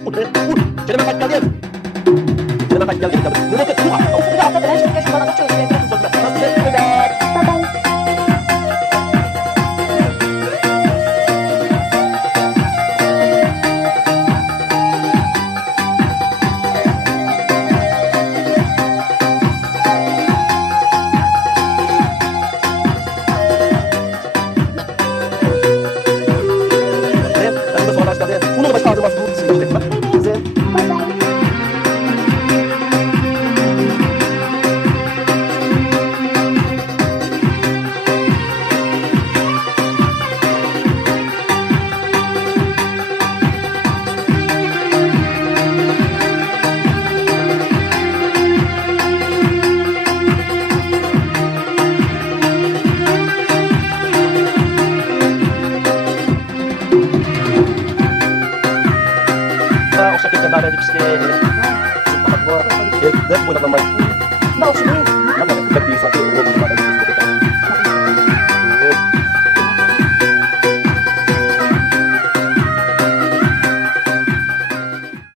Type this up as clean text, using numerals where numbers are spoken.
Vur be, vur. Kelime kaç geldi. Kelime kaç geldi. Numara tek vur. Bir de haftadır her şey keşke bana çok çok Nasıl be? Ben de sonra başladı. Bunu başka ağzıma bu sıkıştık mı? Güzel. O şekilde daha edip işte. Evet, bu oynadan bay. Bak şimdi